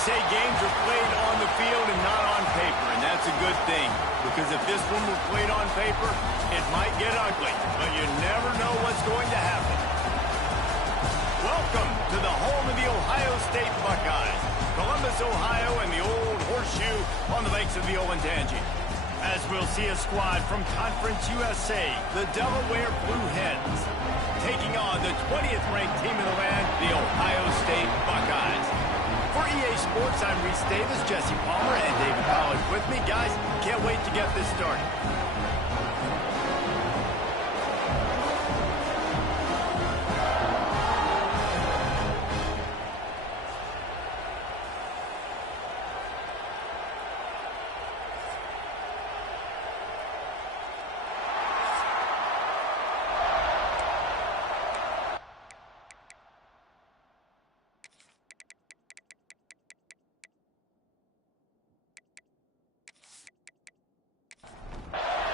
say games are played on the field and not on paper, and that's a good thing. Because if this one were played on paper, it might get ugly, but you never know what's going to happen. Welcome to the home of the Ohio State Buckeyes, Columbus, Ohio, and the old horseshoe on the banks of the Olentangy. As we'll see a squad from Conference USA, the Delaware Blue Hens, taking on the 20th ranked team in the land, the Ohio State Buckeyes. For EA Sports, I'm Reese Davis, Jesse Palmer, and David Collins with me. Guys, can't wait to get this started.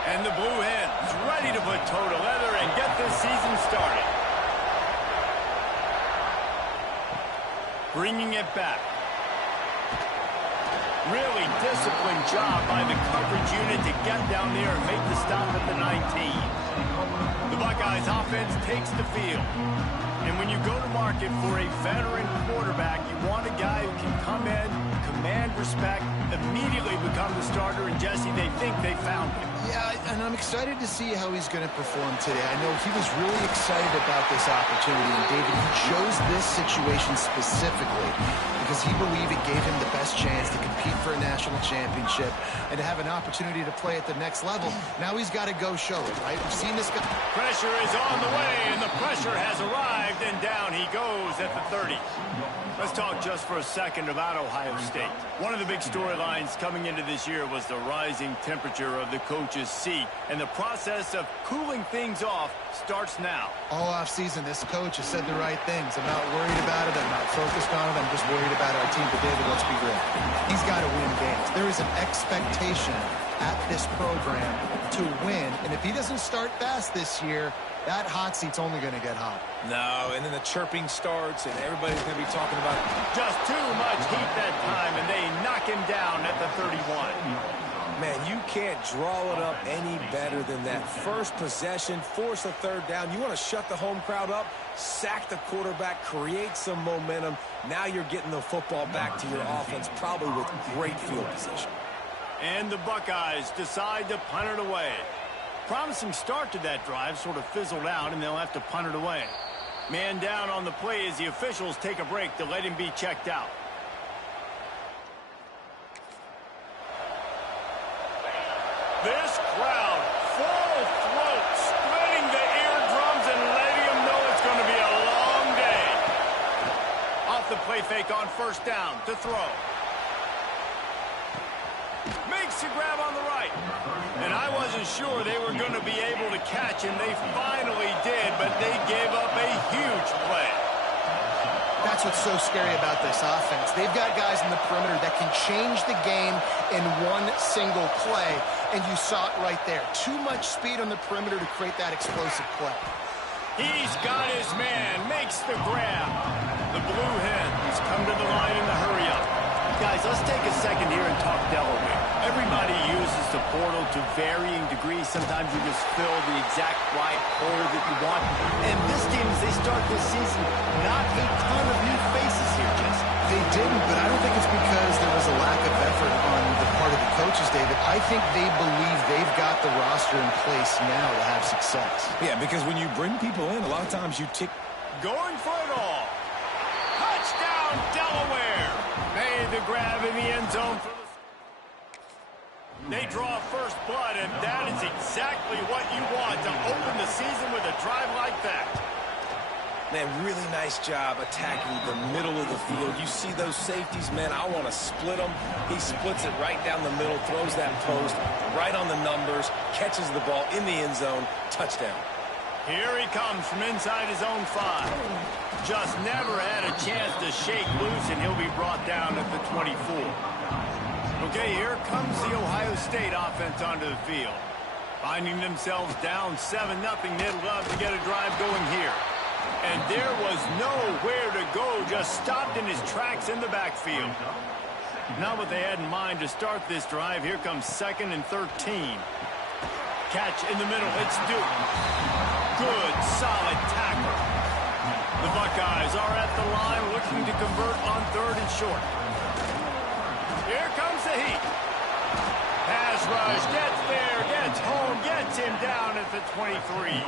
And the Blue Hens ready to put toe to leather and get this season started. Bringing it back. Really disciplined job by the coverage unit to get down there and make the stop at the 19. The Buckeyes offense takes the field. And when you go to market for a veteran quarterback, you want a guy who can come in, command respect, immediately become the starter, and Jesse, they think they found him. Yeah, and I'm excited to see how he's going to perform today. I know he was really excited about this opportunity, and David, he chose this situation specifically because he believed it gave him the best chance to compete for a national championship and to have an opportunity to play at the next level. Now he's got to go show it, right? We've seen this guy. Pressure is on the way, and the pressure has arrived, and down he goes at the 30. Let's talk just for a second about Ohio State. One of the big storylines coming into this year was the rising temperature of the coach's seat, and the process of cooling things off starts now. All offseason, this coach has said the right things. I'm not worried about it. I'm not focused on it. I'm just worried about our team. But David, let's be real. He's got to win games. There is an expectation at this program to win, and if he doesn't start fast this year, that hot seat's only going to get hot. No, and then the chirping starts, and everybody's going to be talking about it. Just too much heat that time, and they knock him down at the 31. Man, you can't draw it up any better than that. First possession, force a third down. You want to shut the home crowd up, sack the quarterback, create some momentum. Now you're getting the football back to your offense, probably with great field position. And the Buckeyes decide to punt it away. Promising start to that drive sort of fizzled out, and they'll have to punt it away. Man down on the play as the officials take a break to let him be checked out. This crowd, full throat, splitting the eardrums and letting them know it's going to be a long day. Off the play fake on first down to throw. Makes the grab on the right. And I wasn't sure they were going to be able to catch, and they finally did, but they gave up a huge play. That's what's so scary about this offense. They've got guys in the perimeter that can change the game in one single play, and you saw it right there. Too much speed on the perimeter to create that explosive play. He's got his man, makes the grab. The Blue Hens come to the line in the hurry-up. Guys, let's take a second here and talk Delaware. Everybody uses the portal to varying degrees. Sometimes you just fill the exact right portal that you want. And this team, as they start this season, not a ton of new faces here, Jesse. They didn't, but I don't think it's because there was a lack of effort on the part of the coaches, David. I think they believe they've got the roster in place now to have success. Yeah, because when you bring people in, a lot of times you tick. Going for it all. Touchdown, Delaware. Made the grab in the end zone for the... They draw first blood, and that is exactly what you want to open the season with a drive like that. Man, really nice job attacking the middle of the field. You see those safeties, man, I want to split them. He splits it right down the middle, throws that post, right on the numbers, catches the ball in the end zone, touchdown. Here he comes from inside his own 5. Just never had a chance to shake loose, and he'll be brought down at the 24. Okay, here comes the Ohio State offense onto the field. Finding themselves down 7-0, they'd love to get a drive going here. And There was nowhere to go, just stopped in his tracks in the backfield. Not what they had in mind to start this drive. Here comes 2nd and 13. Catch in the middle. It's Duke. Good, solid tackle. The Buckeyes are at the line looking to convert on 3rd and short. Here comes the heat. Pass rush, gets there, gets home, gets him down at the 23.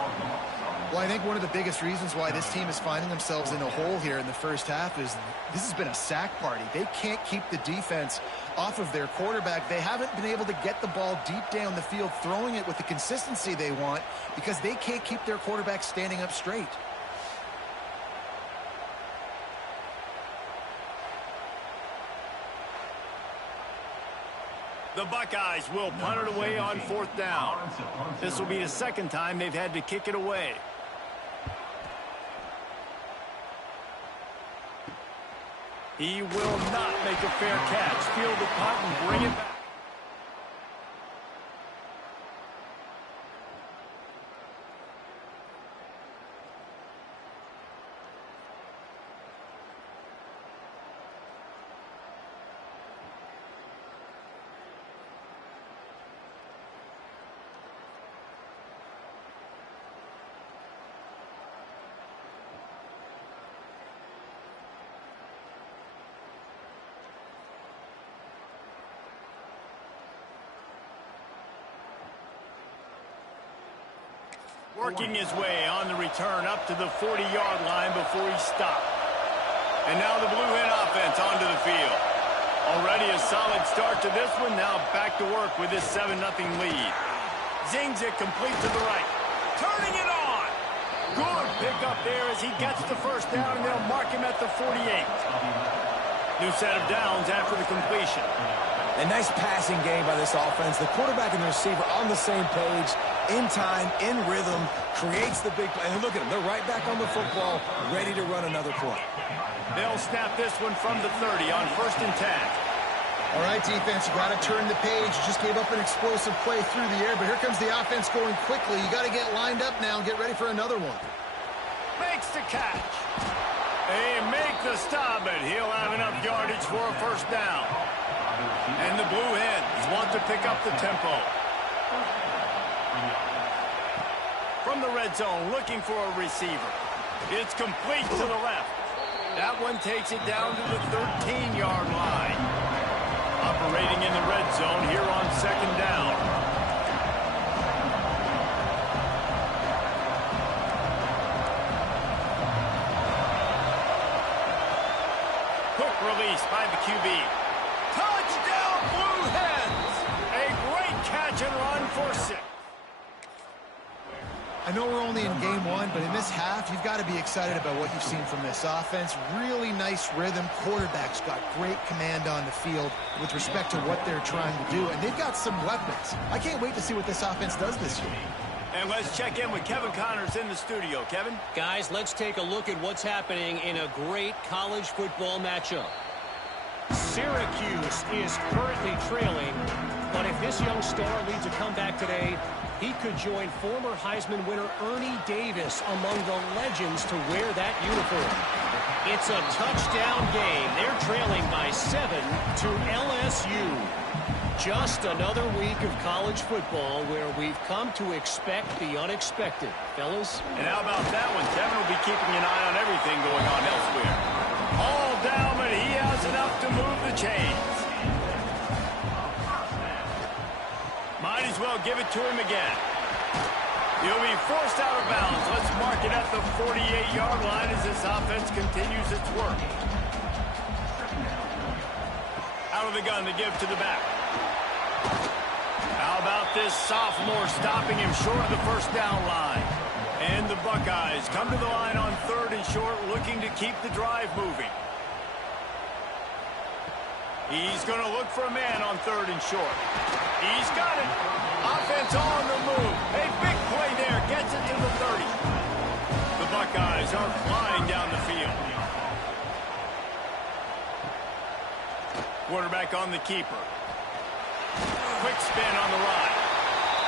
Well, I think one of the biggest reasons why this team is finding themselves in a hole here in the first half is this has been a sack party. They can't keep the defense off of their quarterback. They haven't been able to get the ball deep down the field, throwing it with the consistency they want because they can't keep their quarterback standing up straight. The Buckeyes will punt it away on 4th down. This will be the 2nd time they've had to kick it away. He will not make a fair catch. Field the punt and bring it back. Working his way on the return up to the 40-yard line before he stopped. And now the Blue Hen offense onto the field. Already a solid start to this one. Now back to work with this 7-0 lead. Zings it complete to the right. Turning it on. Good pickup there as he gets the first down, and they'll mark him at the 48. New set of downs after the completion. A nice passing game by this offense. The quarterback and the receiver on the same page, in time, in rhythm, creates the big play. And look at them. They're right back on the football, ready to run another play. They'll snap this one from the 30 on 1st and 10. All right, defense, you got to turn the page. You just gave up an explosive play through the air, but here comes the offense going quickly. You got to get lined up now and get ready for another one. Makes the catch. They make the stop, but he'll have enough yardage for a first down. And the Blue Hens want to pick up the tempo. From the red zone, looking for a receiver. It's complete to the left. That one takes it down to the 13-yard line. Operating in the red zone here on 2nd down. Quick release by the QB. Touchdown, Blue Hens! A great catch and run for 6. I know we're only in game 1, but in this half, you've got to be excited about what you've seen from this offense. Really nice rhythm. Quarterback's got great command on the field with respect to what they're trying to do, and they've got some weapons. I can't wait to see what this offense does this year. And let's check in with Kevin Connors in the studio. Kevin? Guys, let's take a look at what's happening in a great college football matchup. Syracuse is currently trailing, but if this young star leads a comeback today, he could join former Heisman winner Ernie Davis among the legends to wear that uniform. It's a touchdown game. They're trailing by 7 to LSU. Just another week of college football where we've come to expect the unexpected. Fellas? And how about that one? Kevin will be keeping an eye on everything going on elsewhere. All down, but he has enough to move the chains. Might as well give it to him again. He'll be forced out of bounds. Let's mark it at the 48-yard line as this offense continues its work. Out of the gun to give to the back. How about this sophomore stopping him short of the first down line? And the Buckeyes come to the line on 3rd and short, looking to keep the drive moving. He's going to look for a man on 3rd and short. He's got it. Offense on the move. A big play there. Gets it to the 30. The Buckeyes are flying down the field. Quarterback on the keeper. Quick spin on the ride.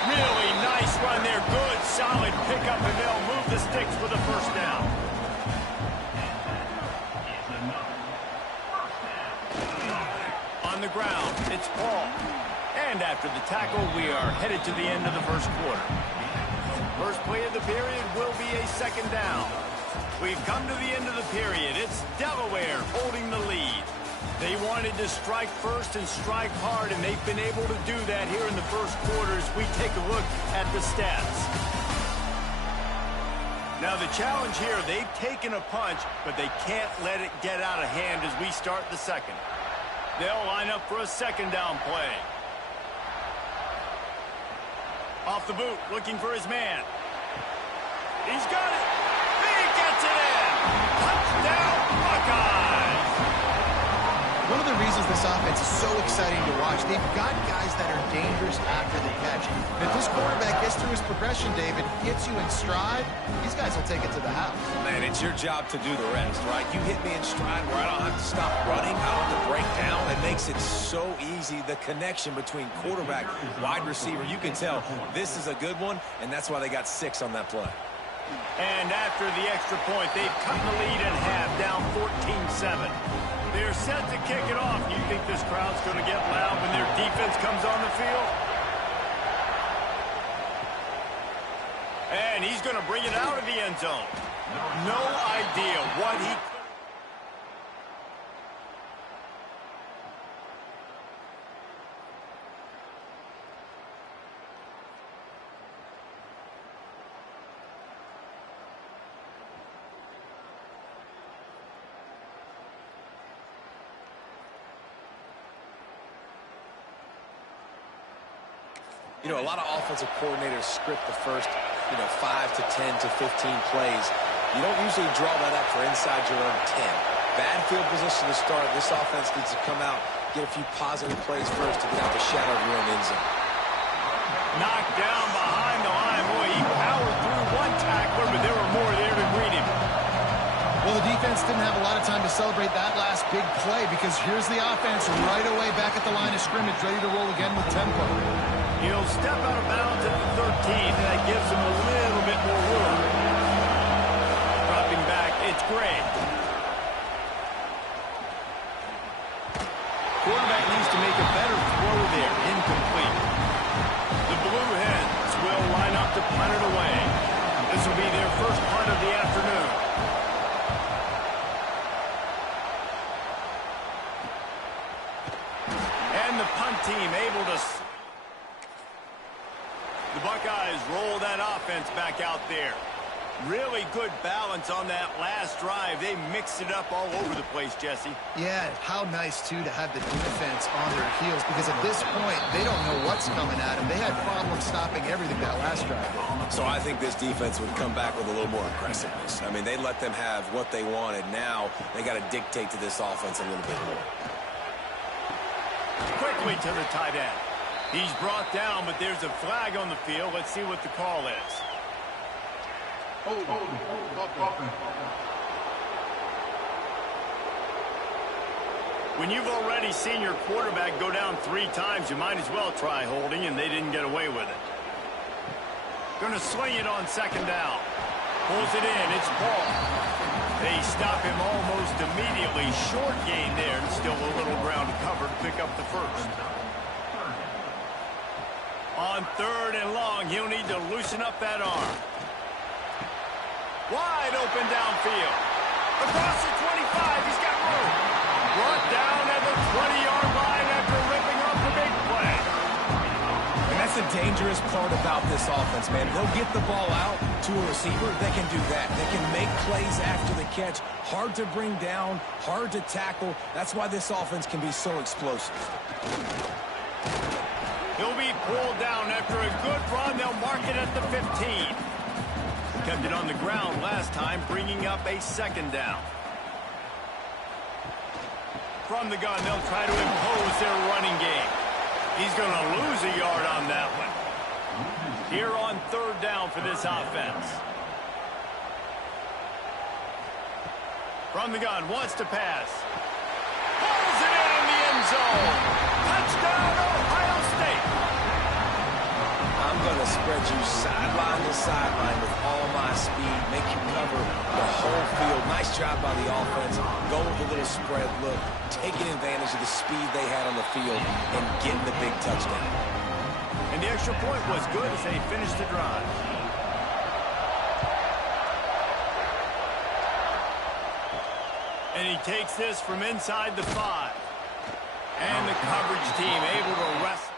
Really nice run there. Good, solid pickup, and they'll move the sticks for the first down. the ground. It's Paul. And after the tackle, we are headed to the end of the first quarter. First play of the period will be a second down. We've come to the end of the period. It's Delaware holding the lead. They wanted to strike first and strike hard, and they've been able to do that here in the first quarter as we take a look at the stats. Now the challenge here, they've taken a punch, but they can't let it get out of hand as we start the second. They'll line up for a second down play. Off the boot, looking for his man. He's got it. He gets it in. Touchdown, Buckeyes. One of the reasons this offense is so exciting to watch, they've got guys that are dangerous after the catch. And if this quarterback gets through his progression, David, gets you in stride, these guys will take it to the house. Man, it's your job to do the rest, right? You hit me in stride where I don't have to stop running, I don't have to break down. It makes it so easy, the connection between quarterback, wide receiver. You can tell this is a good one, and that's why they got 6 on that play. And after the extra point, they've cut the lead in half, down 14-7. They're set to kick it off. Do you think this crowd's going to get loud when their defense comes on the field? And he's going to bring it out of the end zone. No idea what he... You know, a lot of offensive coordinators script the first, 5 to 10 to 15 plays. You don't usually draw that up for inside your own 10. Bad field position to start. This offense needs to come out, get a few positive plays first to get out the shadow of your own end zone. Knocked down behind the line. Boy, he powered through one tackler, but there were more there to greet him. Well, the defense didn't have a lot of time to celebrate that last big play because here's the offense right away back at the line of scrimmage, ready to roll again with tempo. He'll step out of bounds at the 13th, and that gives him a little bit more room. Dropping back, it's Gray. Quarterback needs to make a better throw there, incomplete. The Blue Hens will line up to punt it away. This will be their first punt of the afternoon. And the punt team able to... The Buckeyes roll that offense back out there. Really good balance on that last drive. They mixed it up all over the place, Jesse. Yeah, how nice, too, to have the defense on their heels because at this point, they don't know what's coming at them. They had problems stopping everything that last drive. So I think this defense would come back with a little more aggressiveness. I mean, they let them have what they wanted. Now they got to dictate to this offense a little bit more. Quickly to the tight end. He's brought down, but there's a flag on the field. Let's see what the call is. When you've already seen your quarterback go down 3 times, you might as well try holding, and they didn't get away with it. Going to swing it on second down. Pulls it in. It's Paul. They stop him almost immediately. Short gain there, and still a little ground to cover to pick up the first. On 3rd and long, he'll need to loosen up that arm. Wide open downfield. Across the 25, he's got room. Brought down at the 20-yard line after ripping off the big play. And that's the dangerous part about this offense, man. They'll get the ball out to a receiver. They can do that. They can make plays after the catch. Hard to bring down, hard to tackle. That's why this offense can be so explosive. He'll be pulled down after a good run. They'll mark it at the 15. Kept it on the ground last time, bringing up a second down. From the gun, they'll try to impose their running game. He's going to lose a yard on that one. Here on 3rd down for this offense. From the gun, wants to pass. Pulls it in the end zone. Touchdown, Ohio State. I'm going to spread you sideline to sideline with all my speed, make you cover the whole field. Nice Nice job by the offense. Go with a little spread look, taking advantage of the speed they had on the field and getting the big touchdown. And the extra point was good as they finished the drive. And he takes this from inside the 5. And the coverage team able to wrestle.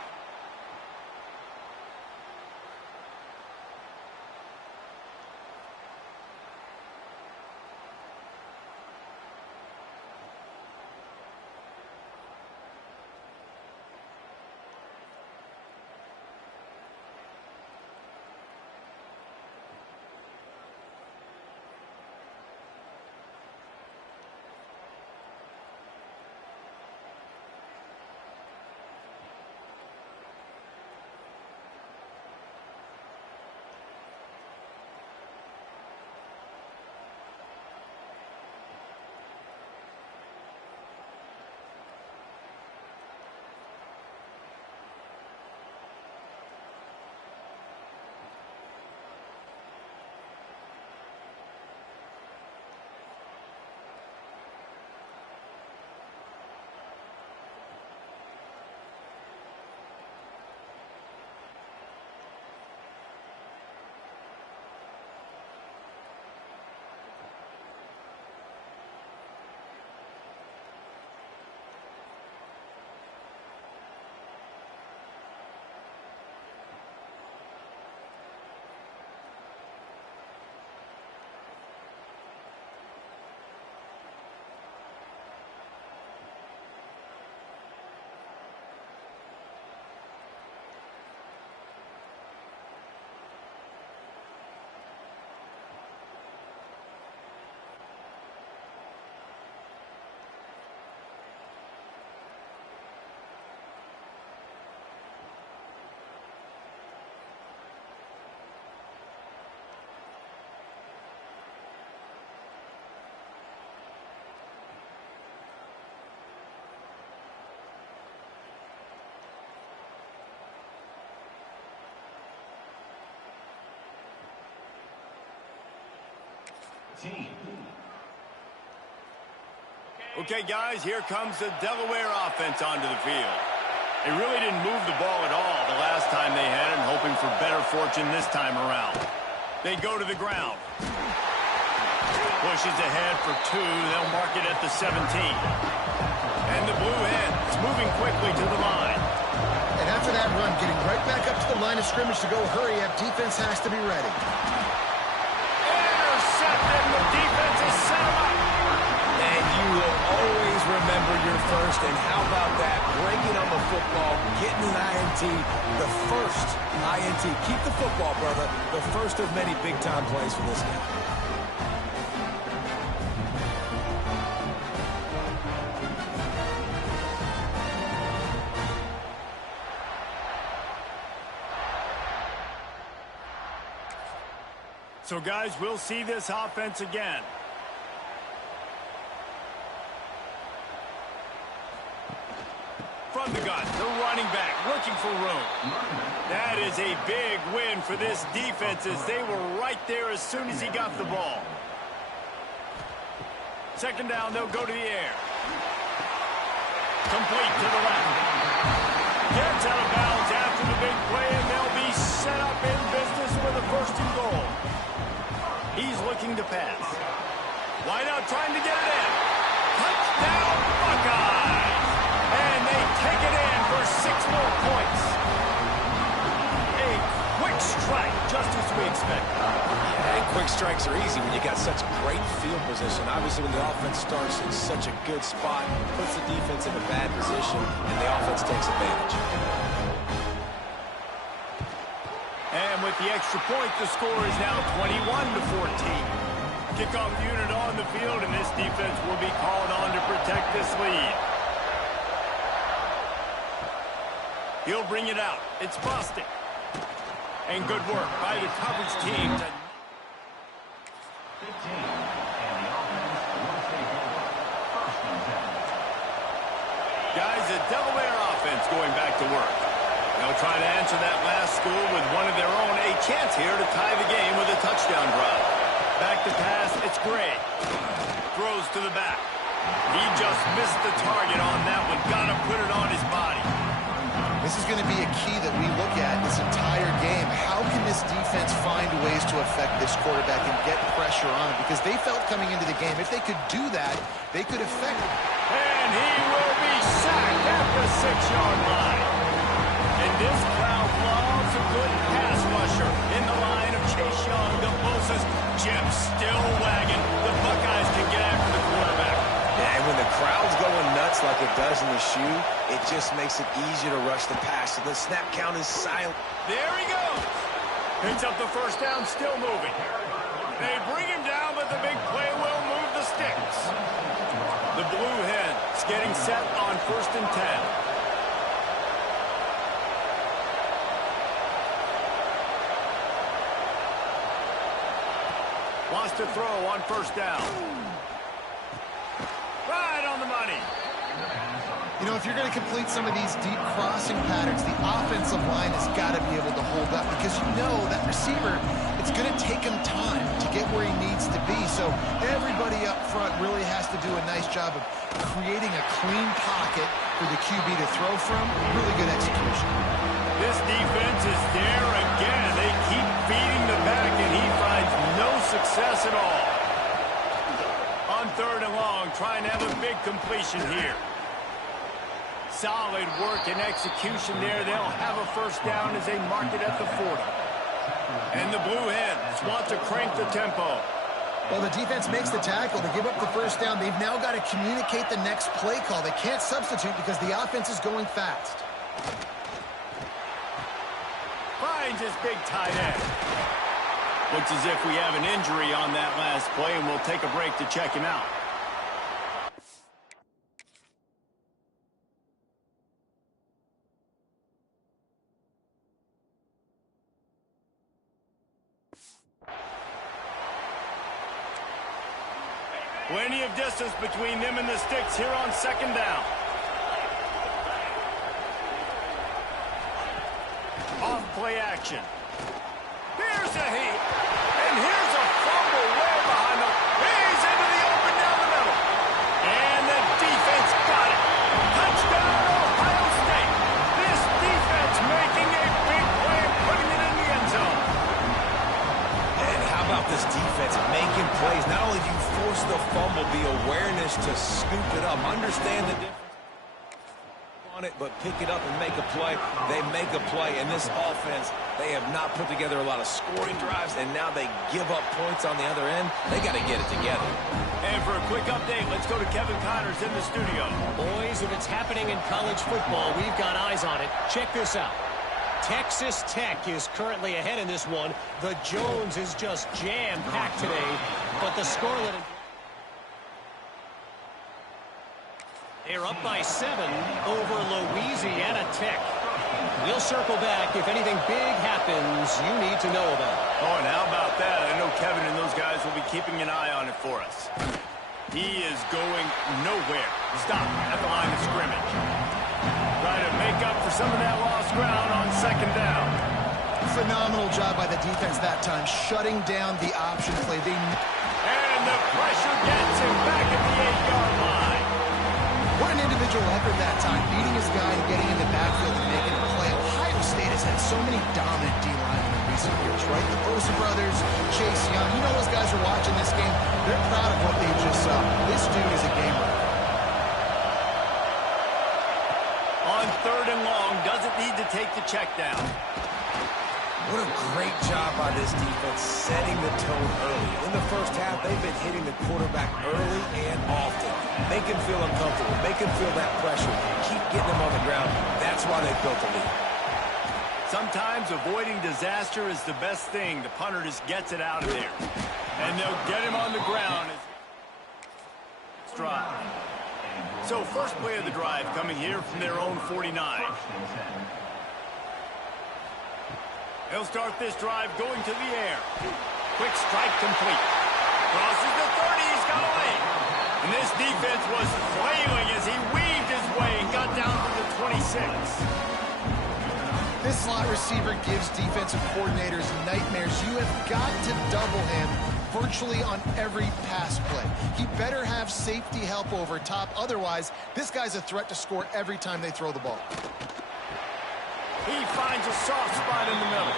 Okay, guys, here comes the Delaware offense onto the field. They really didn't move the ball at all the last time they had it, hoping for better fortune this time around. They go to the ground. Pushes ahead for 2. They'll mark it at the 17. And the Blue Hens moving quickly to the line. And after that run, getting right back up to the line of scrimmage to go hurry up, defense has to be ready. Intercepted, the defense is set up. And you will always remember your first. And how about that? Breaking on the football, getting an INT, the first INT. Keep the football, brother. The first of many big-time plays for this guy. So, guys, we'll see this offense again. From the gun, the running back looking for room. That is a big win for this defense as they were right there as soon as he got the ball. Second down, they'll go to the air. Complete to the left. Gets out of bounds after the big play, and they'll be set up in business with a 1st and goal. He's looking to pass. Wide out trying to get it in. Touchdown, Buckeyes! And they take it in for 6 more points. A quick strike, just as we expected. Yeah, and quick strikes are easy when you got such great field position. Obviously, when the offense starts in such a good spot, puts the defense in a bad position, and the offense takes advantage. And with the extra point, the score is now 21-14. Kickoff unit on the field, and this defense will be called on to protect this lead. He'll bring it out. It's busted. And good work by the coverage team. Guys, the Delaware offense going back to work. They'll try to answer that last score with one of their own. A chance here to tie the game with a touchdown drive. Back to pass, it's Gray. throws to the back. He just missed the target on that one. Gotta put it on his body. This is going to be a key that we look at this entire game. How can this defense find ways to affect this quarterback and get pressure on him? Because they felt coming into the game, if they could do that, they could affect him. And he will be sacked at the 6-yard line. And this crowd loves a good pass rusher in the line of Chase Young, the closest. Jim still wagging. The Buckeyes can get after the quarterback. Yeah, and when the crowd's going nuts like it does in the shoe, it just makes it easier to rush the pass. So the snap count is silent. There he goes. Picks up the first down, still moving. They bring him down, but the big play will move the sticks. The Blue Hens getting set on 1st and 10. Wants to throw on 1st down. Right on the money. You know, if you're going to complete some of these deep crossing patterns, the offensive line has got to be able to hold up because you know that receiver, it's going to take him time to get where he needs to be. So everybody up front really has to do a nice job of creating a clean pocket for the QB to throw from. Really good execution. This defense is there again. They keep feeding the back, and he finds no success at all. On 3rd and long, trying to have a big completion here. Solid work and execution there. They'll have a 1st down as they mark it at the 40. And the Blue Hens want to crank the tempo. Well, the defense makes the tackle. They give up the 1st down. They've now got to communicate the next play call. They can't substitute because the offense is going fast. Finds his big tight end. Looks as if we have an injury on that last play, and we'll take a break to check him out. Plenty of distance between them and the sticks here on 2nd down. Off play action. Here's a heat. And here's a fumble way behind them. He's into the open down the middle. And the defense got it. Touchdown, Ohio State. This defense making a big play and putting it in the end zone. And how about this defense making plays? Not only do you force the fumble, the awareness to scoop it up. Understand the difference on it, but pick it up and make a play. They make a play. In this offense, they have not put together a lot of scoring drives, and now they give up points on the other end. They got to get it together. And for a quick update, let's go to Kevin Connors in the studio. Boys, if it's happening in college football, we've got eyes on it. Check this out. Texas Tech is currently ahead in this one. The Jones is just jam-packed today, but the scoreless. They're up by 7 over Louisiana Tech. We'll circle back if anything big happens you need to know about. Oh, and how about that? I know Kevin and those guys will be keeping an eye on it for us. He is going nowhere. Stop at the line of scrimmage. Try to make up for some of that lost ground on 2nd down. Phenomenal job by the defense that time, shutting down the option play. And the pressure gets him back at the 8-yard line. What an individual effort that time, beating his guy and getting in the backfield and making a play. Ohio State has had so many dominant D-linemen in recent years, right? The Bosa brothers, Chase Young. You know those guys are watching this game. They're proud of what they just saw. This dude is a game record. On 3rd and long, doesn't need to take the check down. What a great job by this defense setting the tone early. In the first half, they've been hitting the quarterback early and often. Make him feel uncomfortable. Make him feel that pressure. Keep getting him on the ground. That's why they built the lead. Sometimes avoiding disaster is the best thing. The punter just gets it out of there. And they'll get him on the ground. Drive. So first play of the drive coming here from their own 49. They'll start this drive going to the air. Quick strike complete. Crosses the 30. He's got away. And this defense was flailing as he weaved his way and got down to the 26. This slot receiver gives defensive coordinators nightmares. You have got to double him virtually on every pass play. He better have safety help over top. Otherwise, this guy's a threat to score every time they throw the ball. He finds a soft spot in the middle.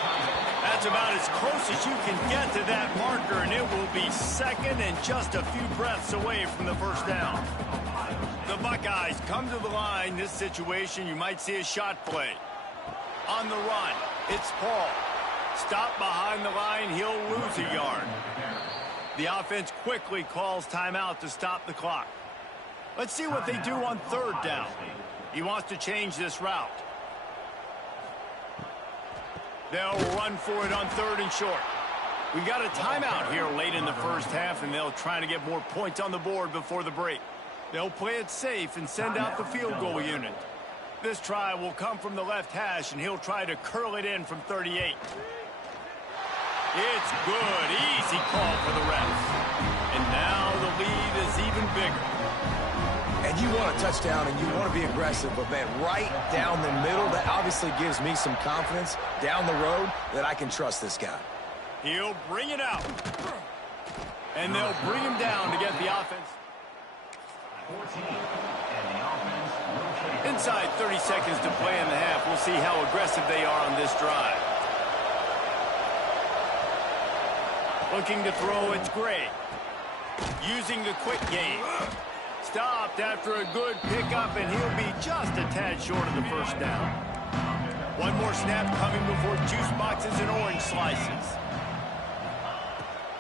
That's about as close as you can get to that marker, and it will be second and just a few breaths away from the first down. The Buckeyes come to the line. This situation, you might see a shot play. On the run, it's Paul. Stop behind the line, he'll lose a yard. The offense quickly calls timeout to stop the clock. Let's see what they do on third down. He wants to change this route. They'll run for it on third and short. We got a timeout here late in the first half, and they'll try to get more points on the board before the break. They'll play it safe and send out the field goal unit. This try will come from the left hash, and he'll try to curl it in from 38. It's good. Easy call for the refs. And now the lead is even bigger. And you want a touchdown and you want to be aggressive, but, man, right down the middle, that obviously gives me some confidence down the road that I can trust this guy. He'll bring it out. And they'll bring him down to get the offense. Inside 30 seconds to play in the half. We'll see how aggressive they are on this drive. Looking to throw, it's Gray. Using the quick game. Stopped after a good pickup, and he'll be just a tad short of the first down. One more snap coming before juice boxes and orange slices.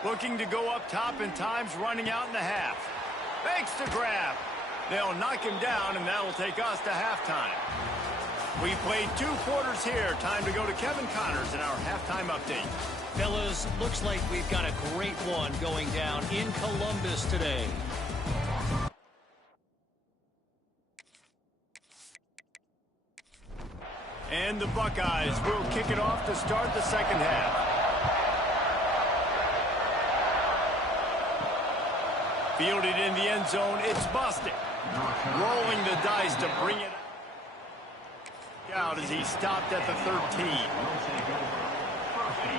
Looking to go up top, and time's running out in the half. Makes the grab. They'll knock him down, and that'll take us to halftime. We played 2 quarters here. Time to go to Kevin Connors in our halftime update. Fellas, looks like we've got a great one going down in Columbus today. And the Buckeyes will kick it off to start the second half. Fielded in the end zone, it's busted. Rolling the dice to bring it out as he stopped at the 13.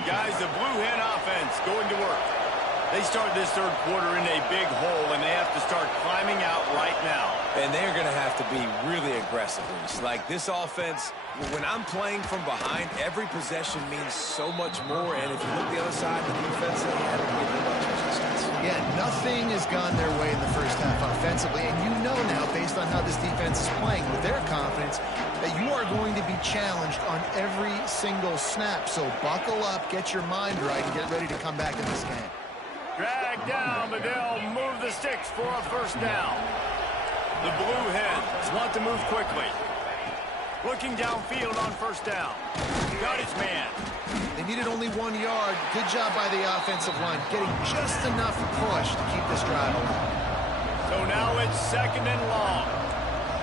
Guys, the Blue Hen offense going to work. They start this third quarter in a big hole, and they have to start climbing out right now. And they're going to have to be really aggressive. Like this offense, when I'm playing from behind, every possession means so much more. And if you look the other side, the defense, they haven't given much resistance. Yeah, nothing has gone their way in the first half offensively. And you know now, based on how this defense is playing with their confidence, that you are going to be challenged on every single snap. So buckle up, get your mind right, and get ready to come back in this game. Dragged down, but they'll move the sticks for a first down. The Blue Hens want to move quickly. Looking downfield on first down. Got his man. They needed only 1 yard. Good job by the offensive line, getting just enough push to keep this drive alive. So now it's second and long.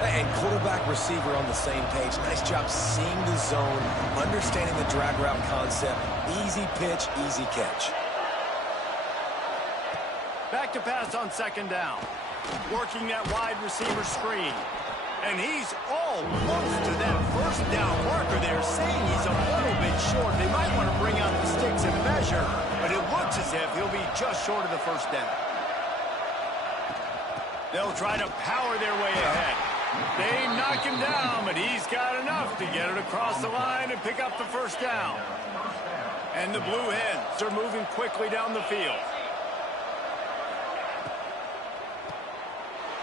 And quarterback receiver on the same page. Nice job seeing the zone, understanding the drag route concept. Easy pitch, easy catch. Back to pass on second down. Working that wide receiver screen. And he's almost to that first down marker there, saying he's a little bit short. They might want to bring out the sticks and measure, but it looks as if he'll be just short of the first down. They'll try to power their way ahead. They knock him down, but he's got enough to get it across the line and pick up the first down. And the Blue Hens are moving quickly down the field.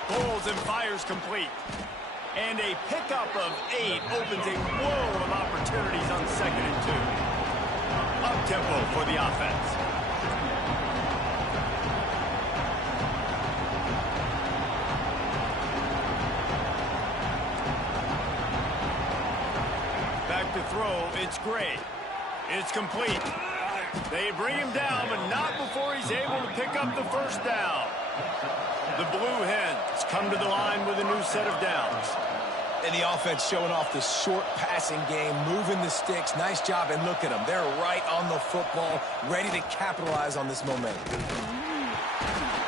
Pulls and fires complete. And a pickup of 8 opens a world of opportunities on second and 2. Up-tempo for the offense. Back to throw, it's Gray. It's complete. They bring him down, but not before he's able to pick up the first down. The Blue Hens come to the line with a new set of downs. And the offense showing off the short passing game, moving the sticks. Nice job, and look at them. They're right on the football, ready to capitalize on this momentum.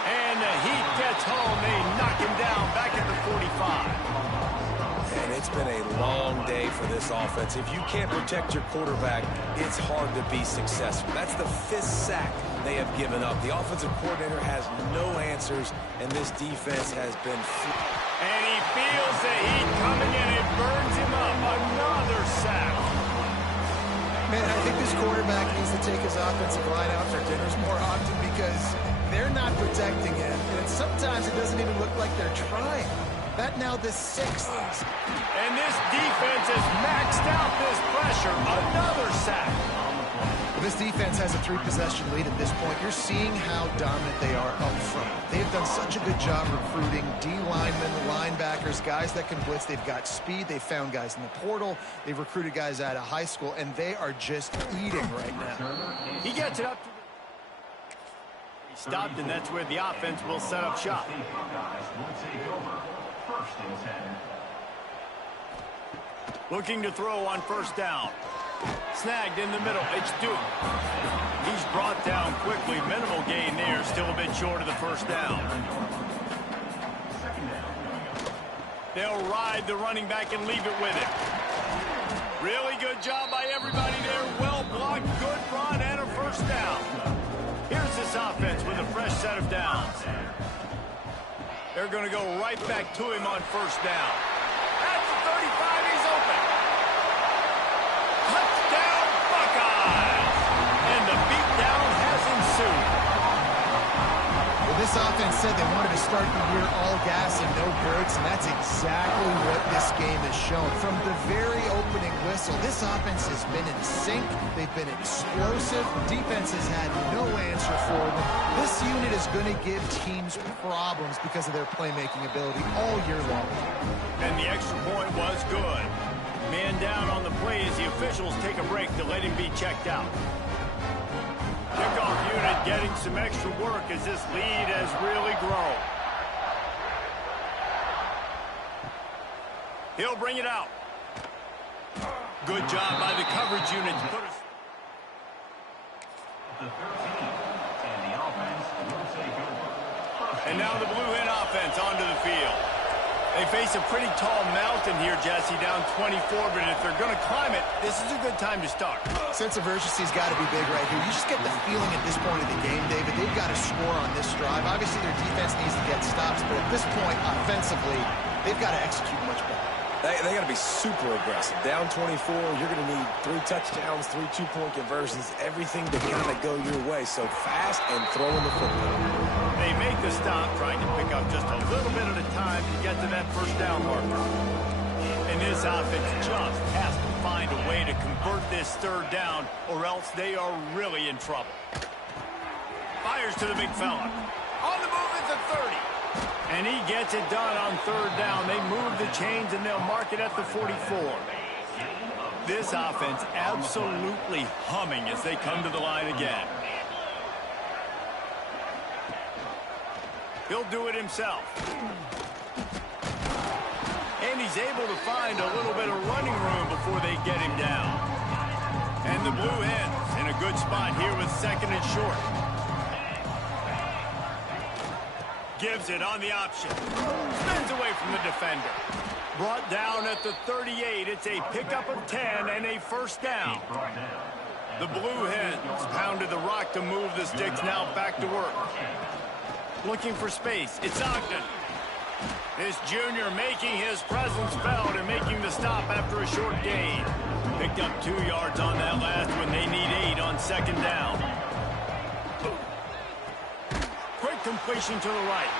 And the heat gets home. They knock him down back at the 45. And it's been a long day for this offense. If you can't protect your quarterback, it's hard to be successful. That's the 5th sack they have given up. The offensive coordinator has no answers, and this defense has been... And he feels the heat coming in. It burns him up. Another sack. Man, I think this quarterback needs to take his offensive line out for dinners more often because they're not protecting him. And sometimes it doesn't even look like they're trying. That now the sixth. And this defense has maxed out this pressure. Another sack. This defense has a 3-possession lead at this point. You're seeing how dominant they are up front. They've done such a good job recruiting D-linemen, linebackers, guys that can blitz. They've got speed. They've found guys in the portal. They've recruited guys out of high school, and they are just eating right now. He gets it up to he stopped, and that's where the offense will set up shop. Looking to throw on first down. Snagged in the middle. It's Duke. He's brought down quickly. Minimal gain there. Still a bit short of the first down. They'll ride the running back and leave it with him. Really good job by everybody there. Well blocked. Good run and a first down. Here's this offense with a fresh set of downs. They're going to go right back to him on first down. At the 35, he's open. Touchdown, Buckeyes! And the beatdown has ensued. Well, this offense said they wanted to start the year all gas and no brakes, and that's exactly what this game has shown. From the very opening whistle, this offense has been in sync. They've been explosive. Defense has had no answer for them. This unit is going to give teams problems because of their playmaking ability all year long. And the extra point was good. Man down on the play as the officials take a break to let him be checked out. Kickoff unit getting some extra work as this lead has really grown. He'll bring it out. Good job by the coverage unit to put us. And now the Blue Hen offense onto the field. They face a pretty tall mountain here, Jesse, down 24, but if they're going to climb it, this is a good time to start. Sense of urgency's got to be big right here. You just get the feeling at this point of the game, David, they've got to score on this drive. Obviously, their defense needs to get stops, but at this point, offensively, they've got to execute much better. They got to be super aggressive. Down 24, you're going to need 3 touchdowns, 3 two-point conversions, everything to kind of go your way. So fast and throwing the football. They make the stop, trying to pick up just a little bit at a time to get to that first down marker. And this offense just has to find a way to convert this third down, or else they are really in trouble. Fires to the big fella. On the move at the 30. And he gets it done on third down. They move the chains, and they'll mark it at the 44. This offense absolutely humming as they come to the line again. He'll do it himself. And he's able to find a little bit of running room before they get him down. And the Blue Hens in a good spot here with second and short. Gives it on the option. Spins away from the defender. Brought down at the 38. It's a pickup of 10 and a first down. The Blue Hens pounded the rock to move the sticks, now back to work. Looking for space. It's Ogden. This junior making his presence felt and making the stop after a short gain. Picked up 2 yards on that last when they need 8 on second down. Quick completion to the right.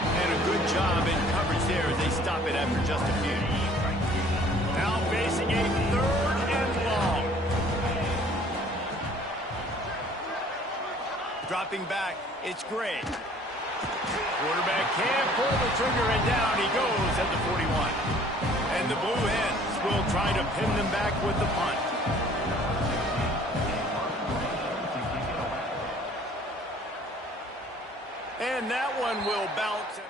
And a good job in coverage there as they stop it after just a few. Now facing a third and long. Dropping back, it's Gray. Quarterback can't pull the trigger, and down he goes at the 41. And the Blue Hens will try to pin them back with the punt. And that one will bounce.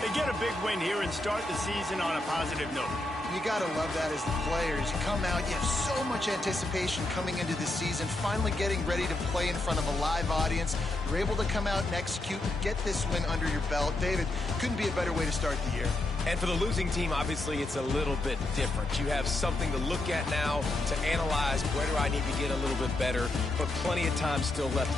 They get a big win here and start the season on a positive note. You got to love that as the players. You come out, you have so much anticipation coming into the season, finally getting ready to play in front of a live audience. You're able to come out and execute and get this win under your belt. David, couldn't be a better way to start the year. And for the losing team, obviously, it's a little bit different. You have something to look at now to analyze where do I need to get a little bit better, but plenty of time still left.